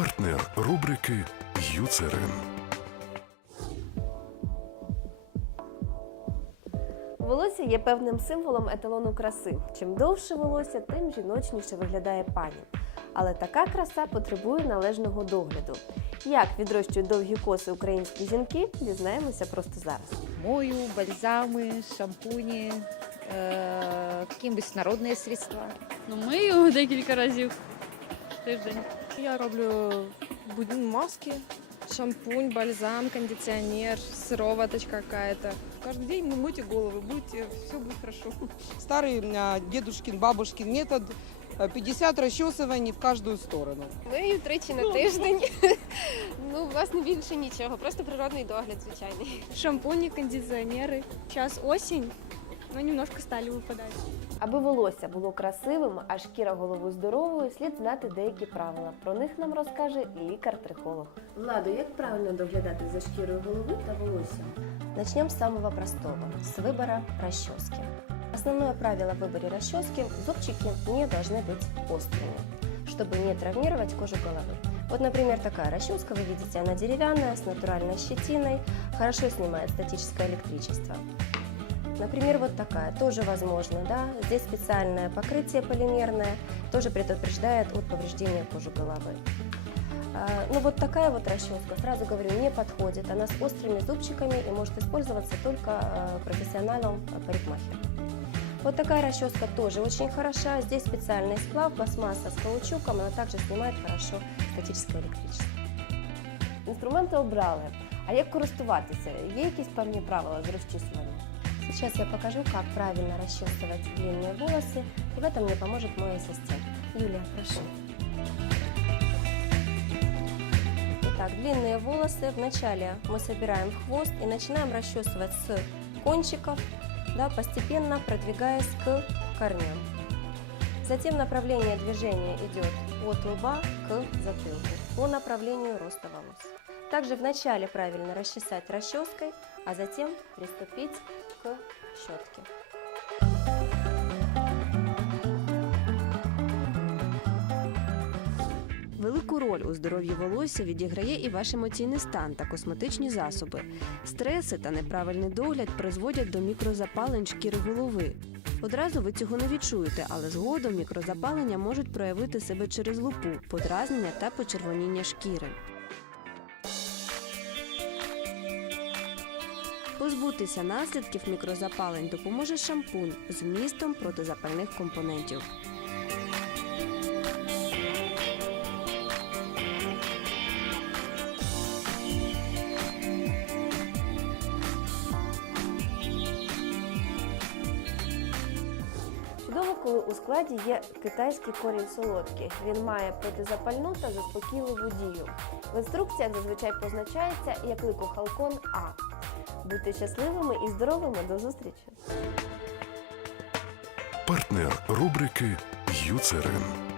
Партнер рубрики Юцерин. Волосся є певним символом еталону краси. Чим довше волосся, тим жіночніше виглядає пані. Але така краса потребує належного догляду. Як відрощують довгі коси українські жінки, дізнаємося просто зараз. Мою, бальзамы, шампуни, э, какие-нибудь народные средства. Ну, мию декілька разів в тиждень. Я роблю буд- маски, шампунь, бальзам, кондиционер, сыроваточка какая-то. Каждый день мы мойте головы, будете, все будет хорошо. старый а, дедушкин, бабушкин метод э, 50 расчесываний в каждую сторону. Мию тричі на тиждень. Ну, власне, більше нічого, просто природний догляд, звичайний. Шампуни, кондиционеры. Сейчас осень, но немножко стали выпадать. Аби волосся було красивим, а шкіра голови здоровою, слід знати деякі правила. Про них нам розкаже лікар-трихолог. Владу, як правильно доглядати за шкірою голови та волоссям? Начнем с самого простого, с выбора расчески. Основное правило в выборе расчески – зубчики не должны быть острыми, чтобы не травмировать кожу головы. Вот, например, такая расческа, вы видите, она деревянная, с натуральной щетиной, хорошо снимает статическое электричество. Например, вот такая, тоже возможно, да, здесь специальное покрытие полимерное, тоже предупреждает от повреждения кожи головы. А, Ну вот такая вот расческа, сразу говорю, не подходит. Она с острыми зубчиками и может использоваться только э, профессионалом э, парикмахером. Вот такая расческа тоже очень хороша. Здесь специальный сплав, пластмасса с каучуком, она также снимает хорошо статическое электричество. Інструменти обрали. А як користуватися? Є якісь певні правила з розчісування? Сейчас я покажу, как правильно расчесывать длинные волосы, и в этом мне поможет мой ассистент. Юлия, прошу. Итак, длинные волосы вначале мы собираем хвост и начинаем расчесывать с кончиков, да, постепенно продвигаясь к корням. Затем направление движения идет от лба к затылку по направлению роста волос. Также вначале правильно расчесать расческой, а затем приступить к щетке. Велику роль у здоров'ї волосся відіграє і ваш емоційний стан та косметичні засоби. Стреси та неправильний догляд призводять до мікрозапалень шкіри голови. Одразу ви цього не відчуєте, але згодом мікрозапалення можуть проявити себе через лупу, подразнення та почервоніння шкіри. Позбутися наслідків мікрозапалень допоможе шампунь з вмістом протизапальних компонентів. Чудово, коли у складі є китайський корінь солодкий. Він має протизапальну та заспокійливу дію. В інструкціях зазвичай позначається як ликохалкон А. Будьте щасливими і здоровими до зустрічі! Партнер рубрики Юцерин.